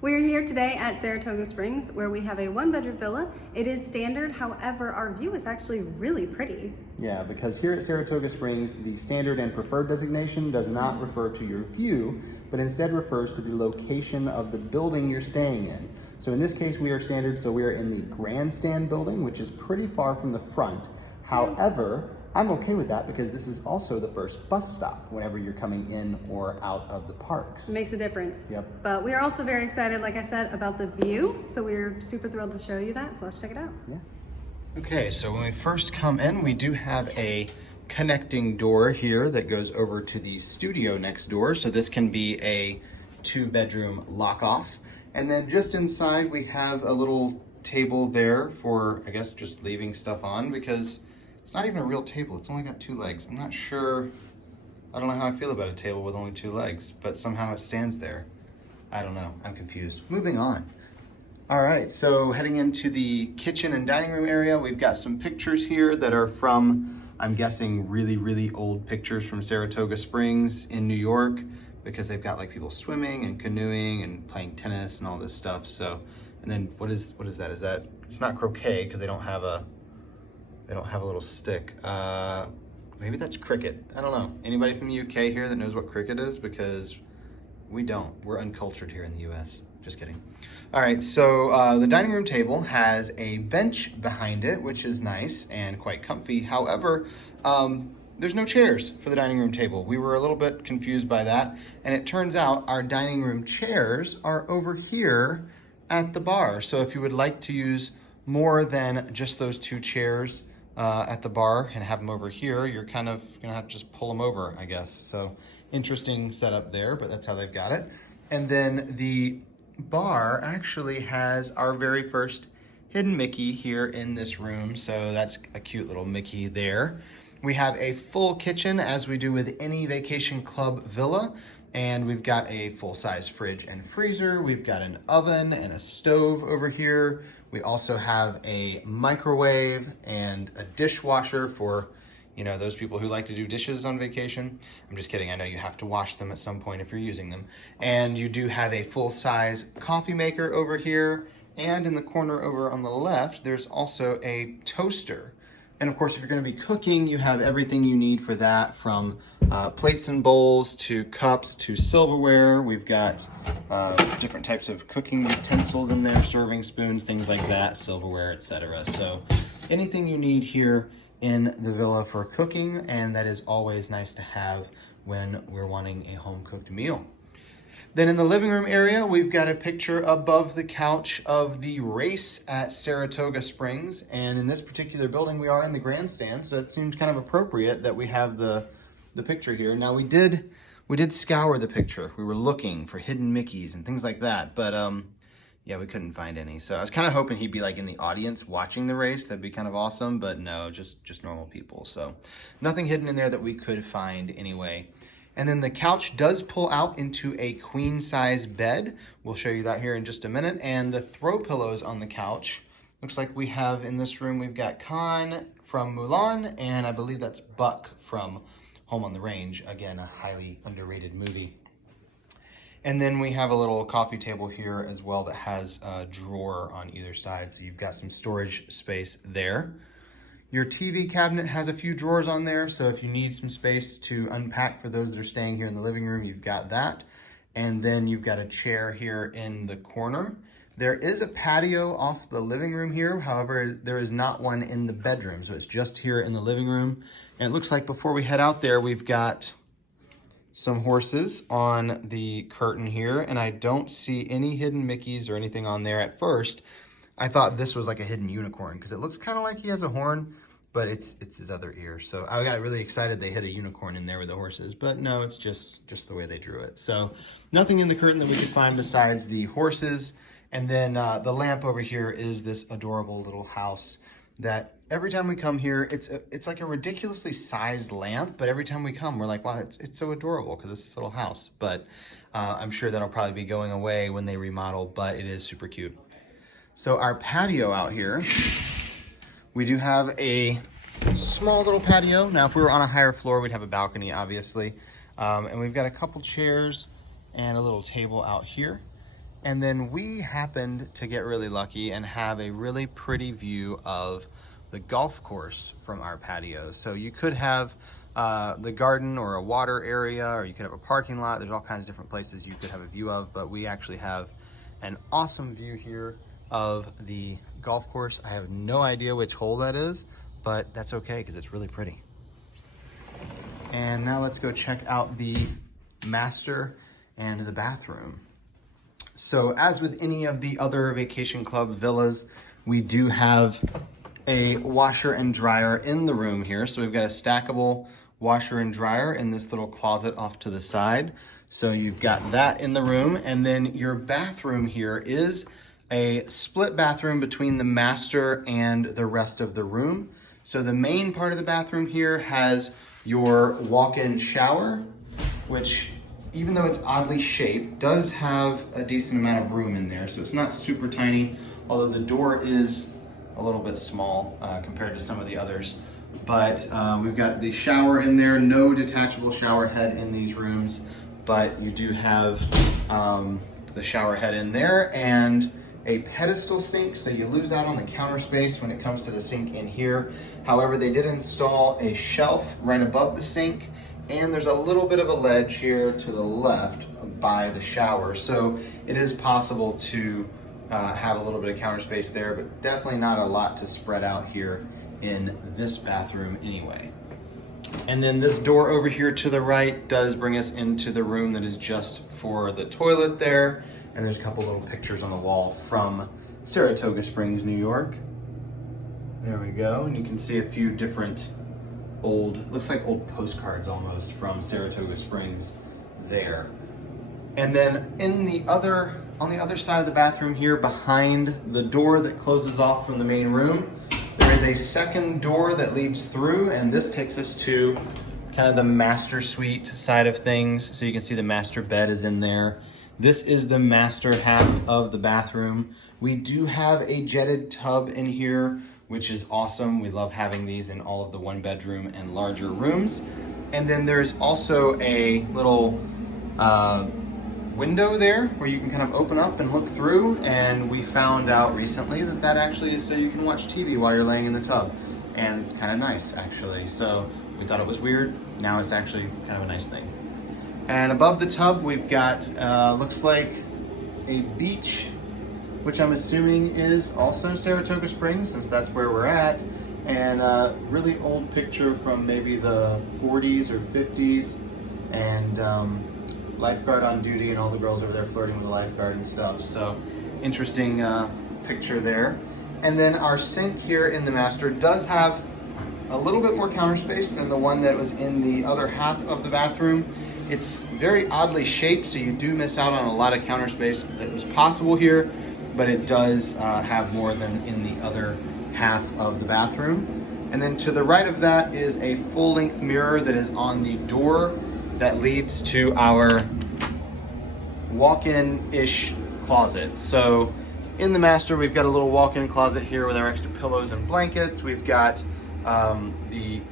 We're here today at Saratoga Springs where we have a one-bedroom villa. It is standard, however, our view is actually really pretty. Yeah, because here at Saratoga Springs, the standard and preferred designation does not refer to your view, but instead refers to the location of the building you're staying in. So in this case, we are standard, so we are in the Grandstand building, which is pretty far from the front. However, I'm okay with that because this is also the first bus stop whenever you're coming in or out of the parks. It makes a difference. Yep. But we are also very excited, like I said, about the view. So we're super thrilled to show you that. So let's check it out. Yeah. Okay, so when we first come in, we do have a connecting door here that goes over to the studio next door. So this can be a 2-bedroom lock-off. And then just inside, we have a little table there for, I guess, just leaving stuff on because it's not even a real table. It's only got 2 legs. I'm not sure. I don't know how I feel about a table with only 2 legs, but somehow it stands there. I don't know. I'm confused. Moving on. All right, so heading into the kitchen and dining room area, we've got some pictures here that are from, I'm guessing, really, really old pictures from Saratoga Springs in New York, because they've got like people swimming and canoeing and playing tennis and all this stuff. So, and then what is that? Is that, it's not croquet because they don't have a little stick. Maybe that's cricket. I don't know. Anybody from the UK here that knows what cricket is? Because we don't. We're uncultured here in the US. Just kidding. All right, so the dining room table has a bench behind it, which is nice and quite comfy. However, there's no chairs for the dining room table. We were a little bit confused by that. And it turns out our dining room chairs are over here at the bar. So if you would like to use more than just those 2 chairs at the bar and have them over here, you're kind of gonna have to just pull them over, I guess. So interesting setup there, but that's how they've got it. And then the bar actually has our very first hidden Mickey here in this room. So that's a cute little Mickey there. We have a full kitchen as we do with any vacation club villa. And we've got a full-size fridge and freezer. We've got an oven and a stove over here. We also have a microwave and a dishwasher for, you know, those people who like to do dishes on vacation. I'm just kidding. I know you have to wash them at some point if you're using them. And you do have a full-size coffee maker over here. And in the corner over on the left, there's also a toaster. And of course, if you're going to be cooking, you have everything you need for that, from plates and bowls to cups to silverware. We've got different types of cooking utensils in there, serving spoons, things like that, silverware, etc. So anything you need here in the villa for cooking, and that is always nice to have when we're wanting a home-cooked meal. Then in the living room area, we've got a picture above the couch of the race at Saratoga Springs. And in this particular building, we are in the Grandstand, so it seems kind of appropriate that we have the picture here. Now we did scour the picture. We were looking for hidden Mickeys and things like that, but yeah, we couldn't find any. So I was kind of hoping he'd be like in the audience watching the race. That'd be kind of awesome, but no, just normal people. So nothing hidden in there that we could find anyway. And then the couch does pull out into a queen size bed. We'll show you that here in just a minute. And the throw pillows on the couch, looks like we have in this room, we've got Khan from Mulan, and I believe that's Buck from Home on the Range. Again, a highly underrated movie. And then we have a little coffee table here as well that has a drawer on either side. So you've got some storage space there. Your TV cabinet has a few drawers on there, so if you need some space to unpack for those that are staying here in the living room, you've got that. And then you've got a chair here in the corner. There is a patio off the living room here. However, there is not one in the bedroom, so it's just here in the living room. And it looks like before we head out there, we've got some horses on the curtain here, and I don't see any hidden Mickeys or anything on there at first. I thought this was like a hidden unicorn because it looks kind of like he has a horn, but it's his other ear. So I got really excited they hit a unicorn in there with the horses, but no, it's just the way they drew it. So nothing in the curtain that we could find besides the horses. And then the lamp over here is this adorable little house that every time we come here, it's like a ridiculously sized lamp, but every time we come, we're like, wow, it's so adorable because it's this little house. But I'm sure that'll probably be going away when they remodel, but it is super cute. So our patio out here, we do have a small little patio. Now, if we were on a higher floor, we'd have a balcony, obviously. And we've got a couple chairs and a little table out here. And then we happened to get really lucky and have a really pretty view of the golf course from our patio. So you could have the garden or a water area, or you could have a parking lot. There's all kinds of different places you could have a view of, but we actually have an awesome view here of the golf course. I have no idea which hole that is, but that's okay because it's really pretty. And now let's go check out the master and the bathroom. So as with any of the other vacation club villas, we do have a washer and dryer in the room here. So we've got a stackable washer and dryer in this little closet off to the side. So you've got that in the room. And then your bathroom here is a split bathroom between the master and the rest of the room. So the main part of the bathroom here has your walk-in shower, which, even though it's oddly shaped, does have a decent amount of room in there. So it's not super tiny, although the door is a little bit small compared to some of the others. But we've got the shower in there, no detachable shower head in these rooms, but you do have the shower head in there and a pedestal sink, so you lose out on the counter space when it comes to the sink in here. However, they did install a shelf right above the sink, and there's a little bit of a ledge here to the left by the shower. So it is possible to have a little bit of counter space there, but definitely not a lot to spread out here in this bathroom anyway. And then this door over here to the right does bring us into the room that is just for the toilet there. And there's a couple little pictures on the wall from Saratoga Springs, New York. There we go. And you can see a few different old, looks like old postcards almost from Saratoga Springs there. And then on the other side of the bathroom here, behind the door that closes off from the main room, there is a second door that leads through, and this takes us to kind of the master suite side of things. So you can see the master bed is in there. This is the master half of the bathroom. We do have a jetted tub in here, which is awesome. We love having these in all of the one bedroom and larger rooms. And then there's also a little window there where you can kind of open up and look through. And we found out recently that that actually is so you can watch TV while you're laying in the tub. And it's kind of nice, actually. So we thought it was weird. Now it's actually kind of a nice thing. And above the tub, we've got, looks like a beach, which I'm assuming is also Saratoga Springs, since that's where we're at. And a really old picture from maybe the 40s or 50s, and lifeguard on duty, and all the girls over there flirting with the lifeguard and stuff. So interesting picture there. And then our sink here in the master does have a little bit more counter space than the one that was in the other half of the bathroom. It's very oddly shaped, so you do miss out on a lot of counter space that was possible here, but it does have more than in the other half of the bathroom. And then to the right of that is a full-length mirror that is on the door that leads to our walk-in-ish closet. So in the master, we've got a little walk-in closet here with our extra pillows and blankets. We've got the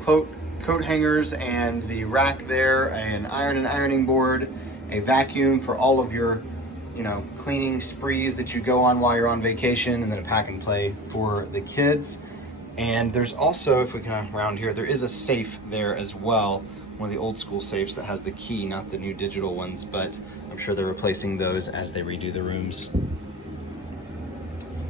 coat hangers and the rack there, an iron and ironing board, a vacuum for all of your, cleaning sprees that you go on while you're on vacation, and then a pack and play for the kids. And there's also, if we kind of round here, there is a safe there as well. One of the old school safes that has the key, not the new digital ones, but I'm sure they're replacing those as they redo the rooms.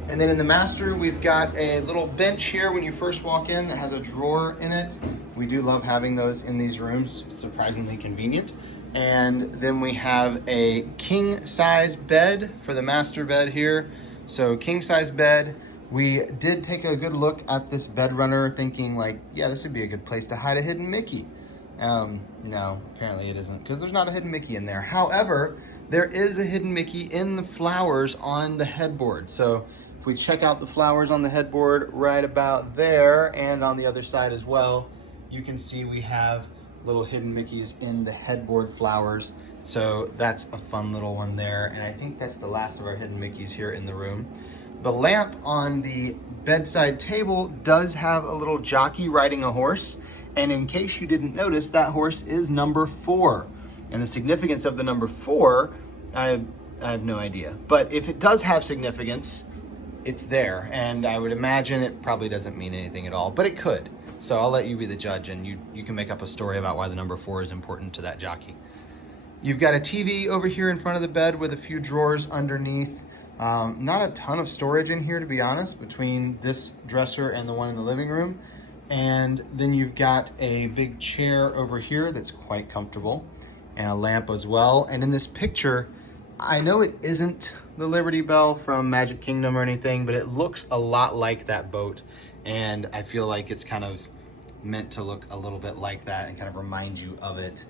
And then in the master, we've got a little bench here when you first walk in that has a drawer in it. We do love having those in these rooms. It's surprisingly convenient. And then we have a king size bed for the master bed here. So king size bed. We did take a good look at this bed runner thinking like, yeah, this would be a good place to hide a hidden Mickey. No, apparently it isn't, because there's not a hidden Mickey in there. However, there is a hidden Mickey in the flowers on the headboard. So if we check out the flowers on the headboard right about there and on the other side as well, you can see we have little hidden Mickeys in the headboard flowers. So that's a fun little one there. And I think that's the last of our hidden Mickeys here in the room. The lamp on the bedside table does have a little jockey riding a horse. And in case you didn't notice, that horse is number 4. And the significance of the number 4, I have no idea. But if it does have significance, it's there. And I would imagine it probably doesn't mean anything at all, but it could. So I'll let you be the judge, and you can make up a story about why the number 4 is important to that jockey. You've got a TV over here in front of the bed with a few drawers underneath. Not a ton of storage in here, to be honest, between this dresser and the one in the living room. And then you've got a big chair over here that's quite comfortable, and a lamp as well. And in this picture, I know it isn't the Liberty Bell from Magic Kingdom or anything, but it looks a lot like that boat. And I feel like it's kind of meant to look a little bit like that and kind of remind you of it.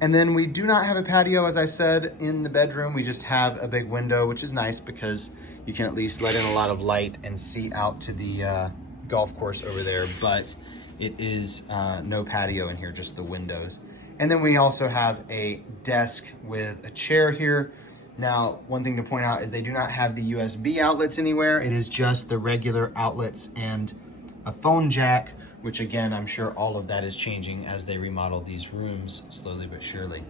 And then we do not have a patio, as I said, in the bedroom. We just have a big window, which is nice because you can at least let in a lot of light and see out to the golf course over there. But it is no patio in here, just the windows. And then we also have a desk with a chair here. Now, one thing to point out is they do not have the USB outlets anywhere. It is just the regular outlets and a phone jack, which again, I'm sure all of that is changing as they remodel these rooms slowly but surely.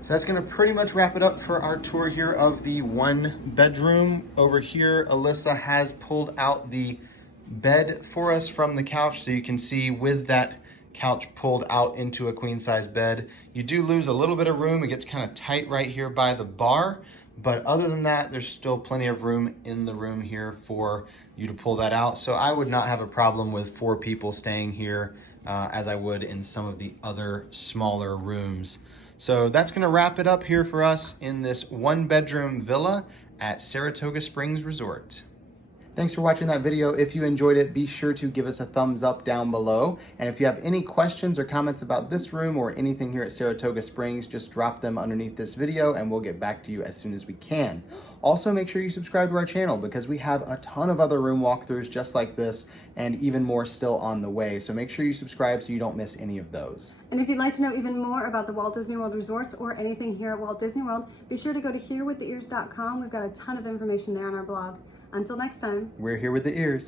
So that's gonna pretty much wrap it up for our tour here of the 1 bedroom. Over here, Alyssa has pulled out the bed for us from the couch, so you can see with that couch pulled out into a queen size bed, you do lose a little bit of room. It gets kind of tight right here by the bar. But other than that, there's still plenty of room in the room here for you to pull that out. So I would not have a problem with 4 people staying here as I would in some of the other smaller rooms. So that's gonna wrap it up here for us in this 1-bedroom villa at Saratoga Springs Resort. Thanks for watching that video. If you enjoyed it, be sure to give us a thumbs up down below. And if you have any questions or comments about this room or anything here at Saratoga Springs, just drop them underneath this video and we'll get back to you as soon as we can. Also, make sure you subscribe to our channel because we have a ton of other room walkthroughs just like this and even more still on the way. So make sure you subscribe so you don't miss any of those. And if you'd like to know even more about the Walt Disney World resorts or anything here at Walt Disney World, be sure to go to herewiththeears.com. We've got a ton of information there on our blog. Until next time. We're here with the ears.